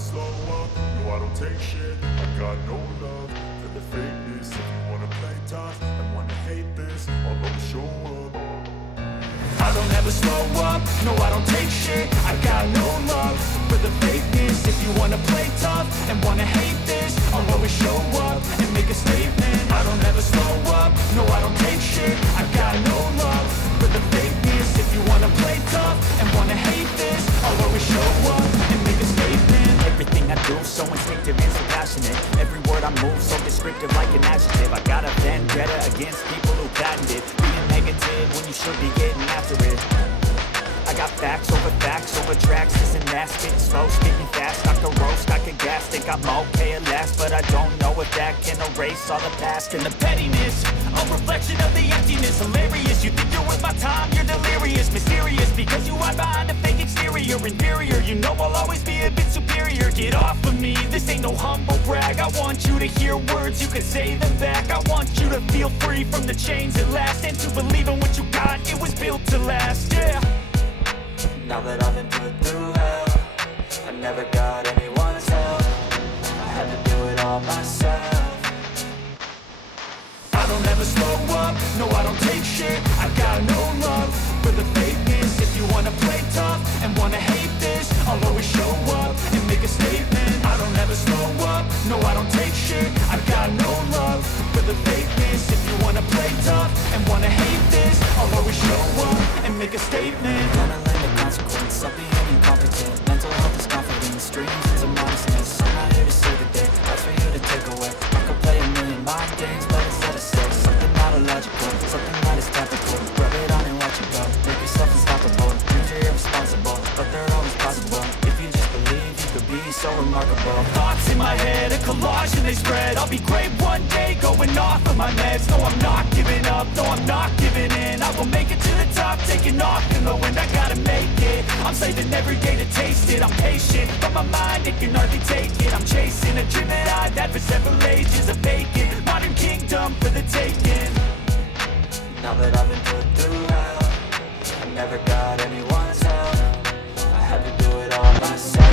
slow up, no I don't take shit. I got no love for the fakeness. If you wanna play tough and wanna hate this, I'll always show up. I don't ever slow up, no I don't take shit. I got no love for the fakeness. If you wanna play tough and wanna hate this, I'll always show up and make a statement. I don't ever slow up, no I don't take shit. I got no love for the fakeness. If you wanna play tough and wanna hate this, I'll always show up and make a statement. Everything I do so instinctive and so passionate. Every word I move so descriptive like an adjective. I got a vendetta against people who patented being negative when you should be getting after it. I got facts over tracks. This and that, spitting slow, speaking fast. I can roast, I can gas, think I'm okay at last, but I don't know if that can erase all the past and the pettiness. A reflection of the emptiness, hilarious. You think you're worth my time, you're delirious, mysterious, because you hide behind a fake exterior. Inferior, you know I'll always be a bit superior. Get off of me, this ain't no humble brag. I want you to hear words, you can say them back. I want you to feel free from the chains at last, and to believe in what you got, it was built to last, yeah. Now that I've been put through hell, I never got anyone's help. I had to do it all myself. I don't ever slow up, no I don't take shit. I got no love for the fakeness. If you wanna play tough and wanna hate this, I'll always show up and make a statement. I don't ever slow up, no I don't take shit. I got no love for the fakeness. If you wanna play tough and wanna hate this, I'll always show up and make a statement. Gonna learn the consequence of being incompetent. Mental health is confidence, dreams into modestness. I'm not here to save the day, that's for you to take away. I could play a million mind games, but instead of sex, something not illogical, something that is topical. Rub it on and watch it go, make yourself unstoppable. Dreams are irresponsible, but they're always possible. If you just believe, you could be so remarkable. Thoughts in my head, a collage and they spread. I'll be great one day, going off of my meds. No, I'm not giving up, no, I'm not giving in. I will make it to the top, taking off in the wind. I gotta make it, I'm saving every day to taste it. I'm patient, but my mind, it can hardly take it. I'm chasing a dream that I've had for several ages. A vacant, modern kingdom for the taking. Now that I've been put through hell, I never got anyone's help. I had to do it all myself.